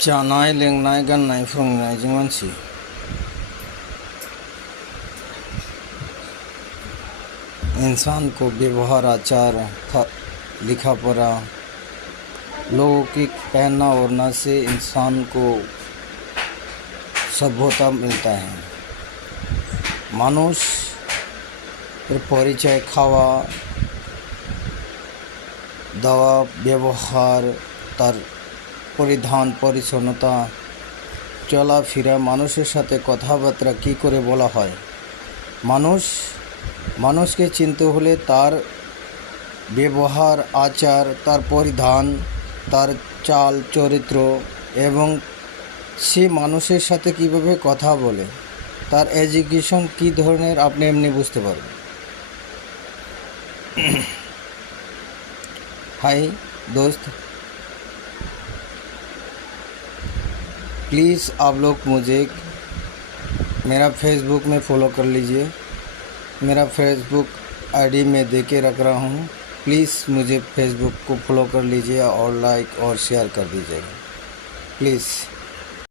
जानाय लोंनाय गाननाय फोरोंनायजों मानसि इंसान को व्यवहार आचार लिखा पढ़ा लौकिक पहनना ओढ़ना से इंसान को सभ्यता मिलता है। মানুষ এর পরিচয় খাওয়া দাওয়া ব্যবহার তার পরিধান পরিচ্ছন্নতা চলাফেরা মানুষের সাথে কথাবার্তা কী করে বলা হয়। মানুষকে চিনতে হলে তার ব্যবহার আচার তার পরিধান তার চাল চরিত্র এবং সে মানুষের সাথে কীভাবে কথা বলে তার এডুকেশন কী ধরনের আপনি এমনি বুঝতে পারবেন। हाय दोस्त, प्लीज़ आप लोग मुझे मेरा फेसबुक में फ़ॉलो कर लीजिए। मेरा फेसबुक आईडी में दे के रख रहा हूँ। प्लीज़ मुझे फेसबुक को फॉलो कर लीजिए और लाइक और शेयर कर दीजिएगा प्लीज़।